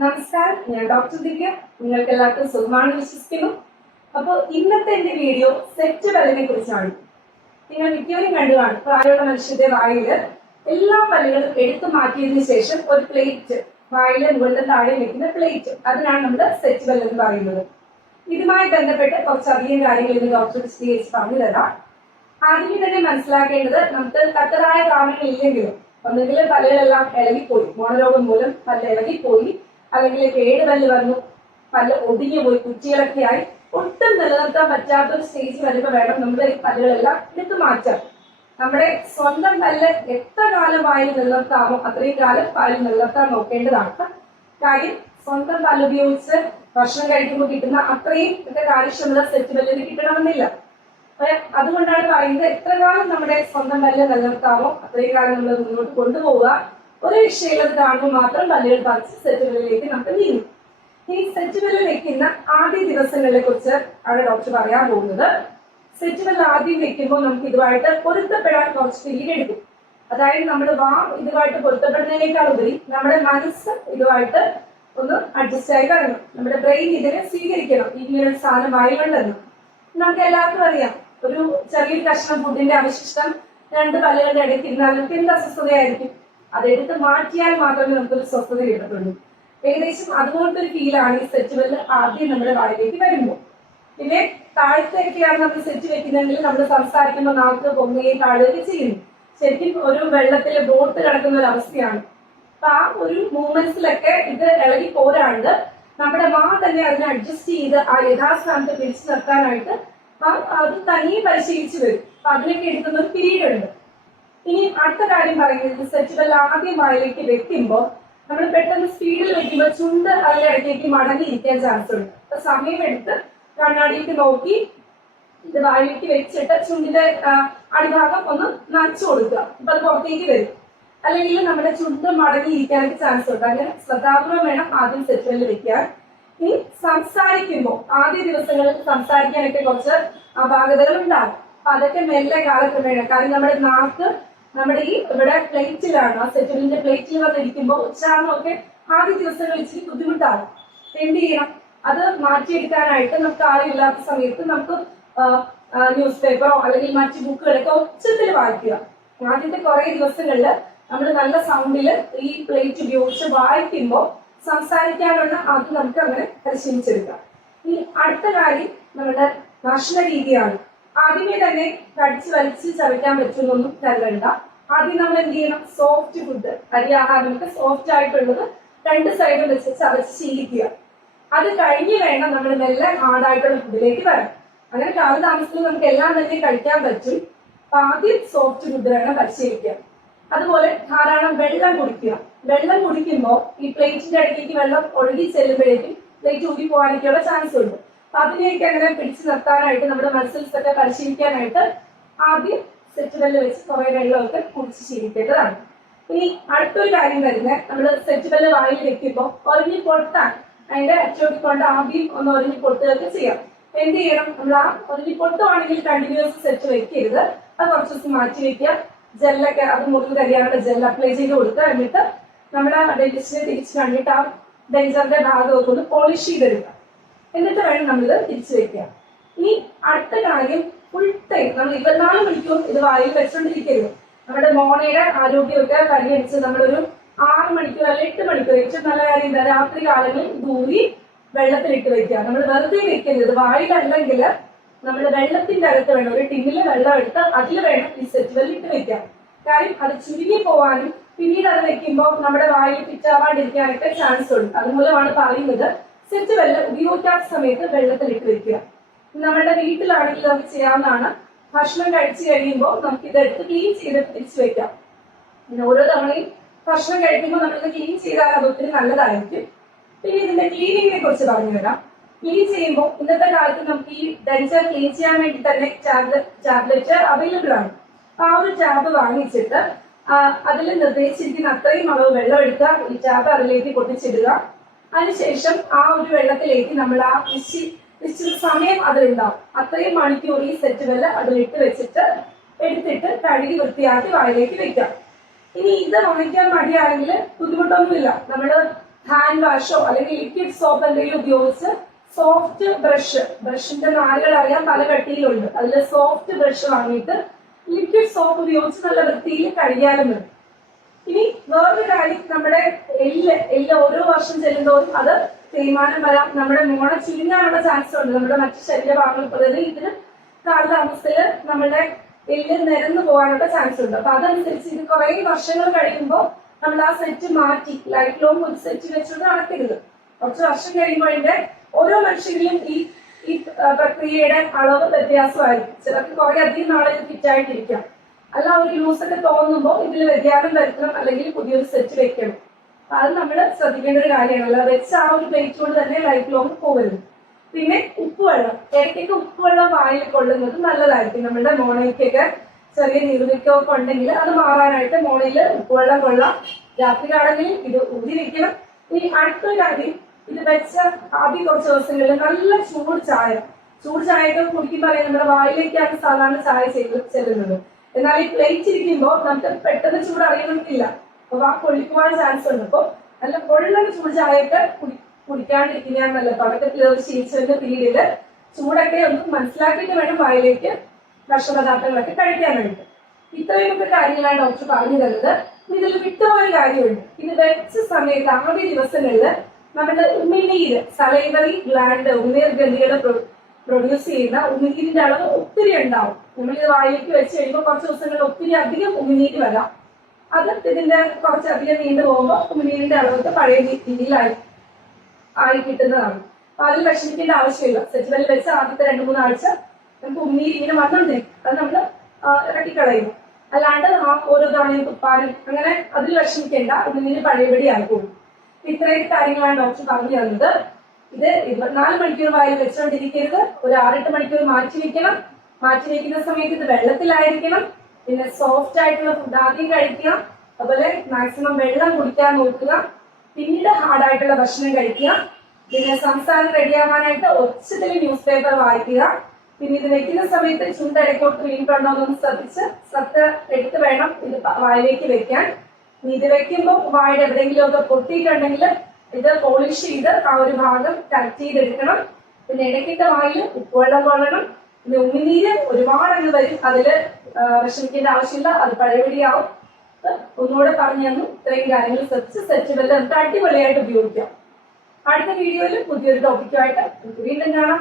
നമസ്കാരം, ഞാൻ ഡോക്ടർ ദിവ്യ. നിങ്ങൾക്ക് എല്ലാവർക്കും സുഖമാണെന്ന് വിശ്വസിക്കുന്നു. അപ്പോൾ ഇന്നത്തെ എന്റെ വീഡിയോ സെറ്റ് പല്ലിനെ കുറിച്ചാണ്. നിങ്ങൾ മിക്കവരും കണ്ടു കാണും, പ്രായമുള്ള മനുഷ്യന്റെ വായില് എല്ലാ പല്ലുകളും എടുത്തു മാറ്റിയതിനു ശേഷം ഒരു പ്ലേറ്റ്, വായിലെ മുകളിലും താഴെ വെക്കുന്ന പ്ലേറ്റ്, അതിനാണ് നമ്മൾ സെറ്റ് പല്ല് എന്ന് പറയുന്നത്. ഇതുമായി ബന്ധപ്പെട്ട് കുറച്ചധികം കാര്യങ്ങൾ ഇന്ന് ഡോക്ടർ വിശദീകരിച്ച് പറഞ്ഞു തരാം. ആദ്യമേ തന്നെ മനസ്സിലാക്കേണ്ടത്, നമുക്ക് തക്കതായ കാരണങ്ങളില്ലെങ്കിലും ഒന്നുകിൽ പല്ലുകളെല്ലാം ഇളകിപ്പോയി, മോണരോഗം മൂലം പല്ല് ഇളകിപ്പോയി, അല്ലെങ്കിൽ കേടുപല്ല് വന്നു, പല്ല് ഒടിഞ്ഞു പോയി, കുറ്റികളൊക്കെ ആയി ഒട്ടും നിലനിർത്താൻ പറ്റാത്ത ഒരു സ്റ്റേജ് വരുമ്പോൾ വേണം നമ്മുടെ ഈ പല്ലുകളെല്ലാം എടുത്തു മാറ്റാം. നമ്മുടെ സ്വന്തം പല്ല് എത്ര കാലം വായിൽ നിലനിർത്താമോ അത്രയും കാലം വായിൽ നിലനിർത്താൻ നോക്കേണ്ടതാണ്. കാര്യം സ്വന്തം പല്ല് ഉപയോഗിച്ച് ഭക്ഷണം കഴിക്കുമ്പോൾ കിട്ടുന്ന അത്രയും കാര്യക്ഷമത സെറ്റ് പല്ലിന് കിട്ടണമെന്നില്ല. അതുകൊണ്ടാണ് പറയുന്നത്, എത്ര കാലം നമ്മുടെ സ്വന്തം പല്ല് നിലനിർത്താമോ അത്രയും കാലം നമ്മൾ മുന്നോട്ട് കൊണ്ടുപോവുക. ഒരു വിഷയമുള്ളത് കാണുമ്പോൾ മാത്രം പല്ലുകൾ പറിച്ച് സെറ്റ് പല്ലിലേക്ക് നമുക്ക് നീങ്ങും. ഈ സെറ്റ് പല്ല് വെക്കുന്ന ആദ്യ ദിവസങ്ങളെ കുറിച്ച് ആണ് ഡോക്ടർ പറയാൻ പോകുന്നത്. സെറ്റ് പല്ല് ആദ്യം വെക്കുമ്പോൾ നമുക്ക് ഇതുമായിട്ട് പൊരുത്തപ്പെടാൻ കുറച്ച് പീരീഡ് എടുക്കും. അതായത് നമ്മൾ ഇതുമായിട്ട് പൊരുത്തപ്പെടുന്നതിനേക്കാൾ ഉപരി നമ്മുടെ മനസ്സ് ഇതുമായിട്ട് ഒന്ന് അഡ്ജസ്റ്റ് ആയി വരണം. നമ്മുടെ ബ്രെയിൻ ഇതിനെ സ്വീകരിക്കണം, ഇങ്ങനൊരു സാധനം വായിലുണ്ടെന്ന്. നമുക്ക് എല്ലാവർക്കും അറിയാം, ഒരു ചെറിയൊരു കഷ്ണം ഫുഡിന്റെ അവശിഷ്ടം രണ്ട് പല്ലുകളുടെ ഇടയ്ക്ക് ഇരുന്നാൽ നമുക്ക് എന്ത് അസ്വസ്ഥതയായിരിക്കും. അതെടുത്ത് മാറ്റിയാൽ മാത്രമേ നമുക്കൊരു സ്വസ്ഥത കിട്ടത്തുള്ളൂ. ഏകദേശം അതുപോലത്തെ ഒരു ഫീലാണ് ഈ സെറ്റ് പല്ല് ആദ്യം നമ്മുടെ വായിലേക്ക് വരുമ്പോൾ. പിന്നെ താഴത്തേക്കാണ് നമ്മൾ സെറ്റ് വെക്കുന്നതെങ്കിൽ നമ്മൾ സംസാരിക്കുമ്പോൾ നാക്ക് പൊങ്ങുകയും താഴുകയും ചെയ്യുന്നു. ശരിക്കും ഒരു വെള്ളത്തിൽ ബോട്ട് കിടക്കുന്ന ഒരു അവസ്ഥയാണ്. അപ്പൊ ആ ഒരു മൂവ്മെന്റ്സിലൊക്കെ ഇത് ഇളകി പോരാണ്ട് നമ്മുടെ വാ തന്നെ അതിനെ അഡ്ജസ്റ്റ് ചെയ്ത് ആ യഥാസ്ഥാനത്ത് പിടിച്ചു നിർത്താനായിട്ട് അത് തനിയെ പരിശീലിച്ചു വരും. അപ്പൊ അതിനൊക്കെ എടുക്കുന്ന ഒരു പീരീഡ് ഉണ്ട്. ഇനി അടുത്ത കാര്യം പറയുന്നത്, സെറ്റ് പല്ല് ആദ്യം വായിലേക്ക് വെക്കുമ്പോൾ നമ്മൾ പെട്ടെന്ന് സ്പീഡിൽ വെക്കുമ്പോൾ ചുണ്ട് അതിന്റെ ഇടയ്ക്കേക്ക് മടങ്ങിയിരിക്കാൻ ചാൻസ് ഉണ്ട്. അപ്പൊ സമയമെടുത്ത് കണ്ണാടിക്ക് നോക്കി ഇത് വായിലേക്ക് വെച്ചിട്ട് ചുണ്ടിന്റെ അടിഭാഗം ഒന്ന് നനച്ചു കൊടുക്കുക. അപ്പൊ അത് പുറത്തേക്ക് വരും. അല്ലെങ്കിൽ നമ്മുടെ ചുണ്ട് മടങ്ങിയിരിക്കാനൊക്കെ ചാൻസ് ഉണ്ട്. അങ്ങനെ ശ്രദ്ധാപൂർവം വേണം ആദ്യം സെറ്റ് പല്ല് വെക്കാൻ. ഇനി സംസാരിക്കുമ്പോൾ ആദ്യ ദിവസങ്ങളിൽ സംസാരിക്കാനൊക്കെ കുറച്ച് അപാകതകൾ ഉണ്ടാകും. അപ്പൊ അതൊക്കെ മെല്ലെ കാലക്രമേണ, കാരണം നമ്മുടെ നാക്ക് നമ്മുടെ ഈ ഇവിടെ പ്ലേറ്റിലാണ്, ആ സെറ്റ് പല്ലിന്റെ പ്ലേറ്റിൽ വന്നിരിക്കുമ്പോൾ ഉച്ചാരണമൊക്കെ ആദ്യ ദിവസങ്ങളിൽ ഇച്ചിരി ബുദ്ധിമുട്ടാകും. എന്ത് ചെയ്യണം, അത് മാറ്റിയെടുക്കാനായിട്ട് നമുക്ക് ആരുമില്ലാത്ത സമയത്ത് നമുക്ക് ന്യൂസ് പേപ്പറോ അല്ലെങ്കിൽ മറ്റു ബുക്കുകളൊക്കെ ഉച്ചത്തിൽ വായിക്കുക. ആദ്യത്തെ കുറെ ദിവസങ്ങളിൽ നമ്മൾ നല്ല സൗണ്ടിൽ ഈ പ്ലേറ്റ് ഉപയോഗിച്ച് വായിക്കുമ്പോൾ സംസാരിക്കാനുള്ള അത് നമുക്ക് അങ്ങനെ പരിശീലിച്ചെടുക്കാം. ഈ അടുത്ത കാര്യം നമ്മുടെ ഭക്ഷണ രീതിയാണ്. ആദ്യമേ തന്നെ കടിച്ച് വലിച്ച് ചവയ്ക്കാൻ പറ്റുന്നൊന്നും കരുതണ്ട. ആദ്യം നമ്മൾ എന്ത് ചെയ്യണം, സോഫ്റ്റ് ഫുഡ്, അരി ആഹാരമൊക്കെ സോഫ്റ്റ് ആയിട്ടുള്ളത് രണ്ട് സൈഡും വെച്ച് ചവച്ച് ശീലിക്കുക. അത് കഴിഞ്ഞ് വേണം നമ്മൾ മെല്ലെ ഹാർഡായിട്ടുള്ള ഫുഡിലേക്ക് വരാം. അങ്ങനെ കാലതാമസത്തിൽ നമുക്ക് എല്ലാം തന്നെ കഴിക്കാൻ പറ്റും. അപ്പൊ ആദ്യം സോഫ്റ്റ് ഫുഡ് വേണം പരിശീലിക്കുക. അതുപോലെ ധാരാളം വെള്ളം കുടിക്കുക. വെള്ളം കുടിക്കുമ്പോൾ ഈ പ്ലേറ്റിന്റെ ഇടയ്ക്ക് വെള്ളം ഒഴുകി ചെല്ലുമ്പോഴേക്കും പ്ലേറ്റ് ഊരി പോകാനൊക്കെയുള്ള ചാൻസ് ഉണ്ട്. അപ്പൊ അതിനെയൊക്കെ അങ്ങനെ പിടിച്ചു നിർത്താനായിട്ട് നമ്മുടെ മസിൽസ് ഒക്കെ പരിശീലിക്കാനായിട്ട് ആദ്യം സെറ്റ് പല്ല് വെച്ച് കുറെ വെള്ളമൊക്കെ കുടിച്ച് ശീലിക്കേണ്ടതാണ്. ഇനി അടുത്തൊരു കാര്യം വരുന്നത്, നമ്മൾ സെറ്റ് പല്ല് വായിൽ വെക്കുമ്പോൾ ഒരിഞ്ഞ് പൊട്ടാൻ അതിന്റെ അച്ചോട്ടി കൊണ്ട് ആദ്യം ഒന്ന് ഒരിഞ്ഞ് പൊട്ടുകയൊക്കെ ചെയ്യാം. എന്ത് ചെയ്യണം, നമ്മൾ ആ ഒരിഞ്ഞ് പൊട്ടുവാണെങ്കിൽ കണ്ടിന്യൂസ് സെറ്റ് വെക്കരുത്. അത് കുറച്ച് ദിവസം മാറ്റി വെക്കുക. ജെല്ലൊക്കെ അത് മുറിവ് കരിയാനുള്ള ജെൽ അപ്ലൈ ചെയ്ത് കൊടുക്കുക. എന്നിട്ട് നമ്മുടെ ഡെന്റിസ്റ്റിനെ തിരിച്ച് കണ്ടിട്ട് ആ ഡെഞ്ചറിന്റെ ഭാഗമൊക്കെ ഒന്ന് പോളിഷ് ചെയ്തെടുക്കുക. എന്നിട്ട് വേണം നമ്മളിത് തിരിച്ചു വെക്കുക. ഇനി അടുത്ത കാര്യം, ഫുൾ ടൈം നമ്മൾ 24 മണിക്കൂർ ഇത് വായിൽ വെച്ചോണ്ടിരിക്കരുത്. നമ്മുടെ മോണയുടെ ആരോഗ്യമൊക്കെ പരിഗണിച്ച് നമ്മളൊരു 6 മണിക്കൂർ അല്ലെങ്കിൽ 8 മണിക്കൂർ, ഏറ്റവും നല്ല കാര്യം എന്താ, രാത്രി കാലങ്ങളിൽ ദൂരി വെള്ളത്തിലിട്ട് വെക്കുക. നമ്മൾ വെറുതെ വെക്കരുത്. വായിലല്ലെങ്കിൽ നമ്മൾ വെള്ളത്തിന്റെ അകത്ത് വേണം, ഒരു ടിന്നില് വെള്ളം എടുത്ത് അതിൽ വേണം ഈ സെറ്റ് പല്ല് ഇട്ട് വെക്കാൻ. കാര്യം അത് ചുരുങ്ങി പോവാനും പിന്നീട് അത് വെക്കുമ്പോൾ നമ്മുടെ വായിൽ ഫിറ്റാവാണ്ടിരിക്കാനൊക്കെ ചാൻസ് ഉണ്ട്. അതുമൂലമാണ് പറയുന്നത് സെറ്റ് പല്ല് ഉപയോഗിക്കാത്ത സമയത്ത് വെള്ളത്തിലിട്ട് വെക്കുക. നമ്മുടെ വീട്ടിലാണെങ്കിൽ നമുക്ക് ചെയ്യാവുന്നതാണ്. ഭക്ഷണം കഴിച്ചു കഴിയുമ്പോൾ നമുക്ക് ഇതെടുത്ത് ക്ലീൻ ചെയ്ത് തിരിച്ചു വെക്കാം. പിന്നെ ഓരോ തവണയും ഭക്ഷണം കഴിക്കുമ്പോൾ നമ്മളിത് ക്ലീൻ ചെയ്താൽ അത് ഒത്തിരി നല്ലതായിരിക്കും. പിന്നെ ഇതിന്റെ ക്ലീനിങ്ങിനെ കുറിച്ച് പറഞ്ഞു തരാം. ക്ലീൻ ചെയ്യുമ്പോൾ ഇന്നത്തെ കാലത്ത് നമുക്ക് ഈ ഡെൻചർ ക്ലീൻ ചെയ്യാൻ വേണ്ടി തന്നെ ടാബ്ലറ്റ് അവൈലബിൾ ആണ്. ആ ഒരു ടാബ് വാങ്ങിച്ചിട്ട് അതിൽ നിർദ്ദേശിച്ചിരിക്കുന്ന അത്രയും അളവ് വെള്ളം എടുക്കുക. ഈ ടാബ് അതിലേക്ക് പൊട്ടിച്ചിടുക. അതിനുശേഷം ആ ഒരു വെള്ളത്തിലേക്ക് നമ്മൾ ആ നിശ്ചിത സമയം അതിലുണ്ടാവും, അത്രയും മണിക്കൂർ ഈ സെറ്റ് പല്ല് അതിലിട്ട് വെച്ചിട്ട് എടുത്തിട്ട് കഴുകി വൃത്തിയാക്കി വായിലേക്ക് വെക്കാം. ഇനി ഇത് വാങ്ങിക്കാൻ മടിയാണെങ്കിൽ ബുദ്ധിമുട്ടൊന്നുമില്ല. നമ്മൾ ഹാൻഡ് വാഷോ അല്ലെങ്കിൽ ലിക്വിഡ് സോപ്പ് എന്തെങ്കിലും ഉപയോഗിച്ച് സോഫ്റ്റ് ബ്രഷിന്റെ നാരുകൾ അറിയാൻ പല കട്ടിയിലുണ്ട്, അതിൽ സോഫ്റ്റ് ബ്രഷ് വാങ്ങിയിട്ട് ലിക്വിഡ് സോപ്പ് ഉപയോഗിച്ച് നല്ല വൃത്തിയിൽ കഴുകിയാലും മതി. ഇനി വേറൊരു കാര്യം, നമ്മുടെ എല്ല് ഓരോ വർഷം ചെല്ലുന്നതോറും അത് തേയ്മാനം വരാം, നമ്മുടെ മോണ ചുരുങ്ങാനുള്ള ചാൻസ് ഉണ്ട്. നമ്മുടെ മറ്റു ശരീരഭാഗങ്ങൾ പോലെ ഇതിന് കാലതാമസത്തില് നമ്മുടെ എല്ല് നിരന്നു പോകാനുള്ള ചാൻസ് ഉണ്ട്. അപ്പൊ അതനുസരിച്ച് ഇത് കുറെ വർഷങ്ങൾ കഴിയുമ്പോൾ നമ്മൾ ആ സെറ്റ് മാറ്റി ലൈഫ് ലോങ് ഒരു സെറ്റ് വെച്ചുകൊണ്ട് നടക്കരുത്. കുറച്ച് വർഷം കഴിയുമ്പോൾ അതിന്റെ ഓരോ മനുഷ്യരിലും ഈ പ്രക്രിയയുടെ അളവ് വ്യത്യാസമായിരിക്കും. ചിലർക്ക് കുറെ അധികം നാളെ ഫിറ്റ് ആയിട്ടിരിക്കാം. അല്ല ഒരു ലൂസ് ഒക്കെ തോന്നുമ്പോൾ ഇതിൽ വ്യതിയാനം വരുത്തണം, അല്ലെങ്കിൽ പുതിയൊരു സെറ്റ് വെക്കണം. അത് നമ്മൾ ശ്രദ്ധിക്കേണ്ട ഒരു കാര്യമാണല്ലോ. വെച്ച് ആ ഒരു പ്ലേറ്റ് കൊണ്ട് തന്നെ ലൈഫ് ലോങ് പോകരുത്. പിന്നെ ഉപ്പുവെള്ളം, ഇടയ്ക്കൊക്കെ ഉപ്പുവെള്ളം വായിൽ കൊള്ളുന്നത് നല്ലതായിരിക്കും. നമ്മുടെ മോണയ്ക്കൊക്കെ ചെറിയ നീർവീക്കമൊക്കെ ഉണ്ടെങ്കിൽ അത് മാറാനായിട്ട് മോണയിൽ ഉപ്പുവെള്ളം കൊള്ളാം. രാത്രിയിലാണെങ്കിൽ ഇത് ഊതി വെക്കണം. ഇനി അടുത്തൊരു കാര്യം, ഇത് വെച്ച ആദ്യം കുറച്ച് ദിവസങ്ങളിൽ നല്ല ചൂട് ചായയൊക്കെ കുടിക്കുമ്പോൾ നമ്മുടെ വായിലേക്കാണ് സാധാരണ ചായ ചെല്ലുന്നത്. എന്നാൽ ഈ പ്ലേറ്റ് ഇരിക്കുമ്പോൾ നമുക്ക് പെട്ടെന്ന് ചൂട് അറിയണമെന്നില്ല, അപ്പൊ ആ പൊളിക്കുവാൻ ചാൻസ് ഉണ്ട്. അപ്പോൾ നല്ല പൊള്ളുന്ന ചൂട് ചായയൊക്കെ കുടിക്കാണ്ടിരിക്കുന്നതാണ് നല്ലത്. തുടക്കത്തിൽ ശീലിച്ചതിന്റെ പീരീഡില് ചൂടൊക്കെ ഒന്ന് മനസ്സിലാക്കിയിട്ട് വേണം വായിലേക്ക് ഭക്ഷണപദാർത്ഥങ്ങളൊക്കെ കഴിക്കാനായിട്ട്. ഇത്രയുമൊക്കെ കാര്യങ്ങളാണ് ഡോക്ടർ പറഞ്ഞു തരുന്നത്. ഇതിൽ വിട്ടുപോയ കാര്യമുണ്ട്. ഇത് വെച്ച സമയത്ത് ആദ്യ ദിവസങ്ങളിൽ നമ്മുടെ ഉമിനീര്, സലൈവറി ഗ്ലാൻഡ്, ഉമിനീർ ഗ്രന്ഥികളെ പ്രൊഡ്യൂസ് ചെയ്യുന്ന ഉമിനീരിന്റെ അളവ് ഒത്തിരി ഉണ്ടാവും. നമ്മളിത് വായിലേക്ക് വെച്ച് കഴിയുമ്പോൾ കുറച്ച് ദിവസങ്ങളിൽ ഒത്തിരി അധികം ഉമിനീര് വരാം. അത് ഇതിന്റെ കുറച്ചധികം നീണ്ടു പോകുമ്പോൾ ഉമിനീരിന്റെ അളവൊക്കെ പഴയ ആയി കിട്ടുന്നതാണ്. അപ്പൊ അതിൽ വിഷമിക്കേണ്ട ആവശ്യമില്ല. സെറ്റുവെല്ലിൽ വെച്ച് ആദ്യത്തെ 2-3 ആഴ്ച നമുക്ക് ഉമിനീര് ഇങ്ങനെ വന്നോണ്ടിരിക്കും, അത് നമ്മൾ ഇറക്കിക്കളയുന്നു. അല്ലാണ്ട് ഓരോ തവണയും തുപ്പാനും അങ്ങനെ അതിൽ വിഷമിക്കേണ്ട, ഉമിനീര് പഴയപടി ആയിക്കോളും. ഇത്രയും കാര്യങ്ങളാണ് ഡോക്ടർ പറഞ്ഞു തന്നത്. ഇത് 24 മണിക്കൂർ വായിൽ വെച്ചുകൊണ്ടിരിക്കരുത്. ഒരു 6-8 മണിക്കൂർ മാറ്റി വെക്കണം. മാറ്റി വെക്കുന്ന സമയത്ത് ഇത് വെള്ളത്തിലായിരിക്കണം. പിന്നെ സോഫ്റ്റ് ആയിട്ടുള്ള ഫുഡ് ആദ്യം കഴിക്കുക. അതുപോലെ മാക്സിമം വെള്ളം കുടിക്കാൻ നോക്കുക. പിന്നീട് ഹാർഡായിട്ടുള്ള ഭക്ഷണം കഴിക്കുക. പിന്നെ സംസാരം റെഡിയാവാനായിട്ട് ഒച്ചത്തിൽ ന്യൂസ് പേപ്പർ വായിക്കുക. പിന്നെ ഇത് വെക്കുന്ന സമയത്ത് ചുണ്ടരക്കോട്ട് വീണിട്ടുണ്ടോ എന്നൊന്ന് ശ്രദ്ധ എടുത്ത് വേണം ഇത് വായിലേക്ക് വെക്കാൻ. ഇത് വെക്കുമ്പോൾ വായുടെ എവിടെയെങ്കിലും ഒക്കെ പൊട്ടിയിട്ടുണ്ടെങ്കിൽ ഇത് പോളിഷ് ചെയ്ത് ആ ഒരു ഭാഗം കറക്റ്റ് ചെയ്തെടുക്കണം. പിന്നെ ഇടയ്ക്കിട്ട വായിൽ ഉപ്പുവെള്ളം കൊള്ളണം. പിന്നെ ഉമിനീര് ഒരുപാട് അങ്ങ് വരും, അതില് വിഷമിക്കേണ്ട ആവശ്യമില്ല, അത് പഴയപടിയാവും. ഒന്നുകൂടെ പറഞ്ഞു തന്നു. ഇത്രയും കാര്യങ്ങൾ ശ്രദ്ധിച്ച് സെറ്റുവെല്ല് നമുക്ക് അടിപൊളിയായിട്ട് ഉപയോഗിക്കാം. അടുത്ത വീഡിയോയിൽ പുതിയൊരു ടോപ്പിക്കുമായിട്ട് വീണ്ടും കാണാം.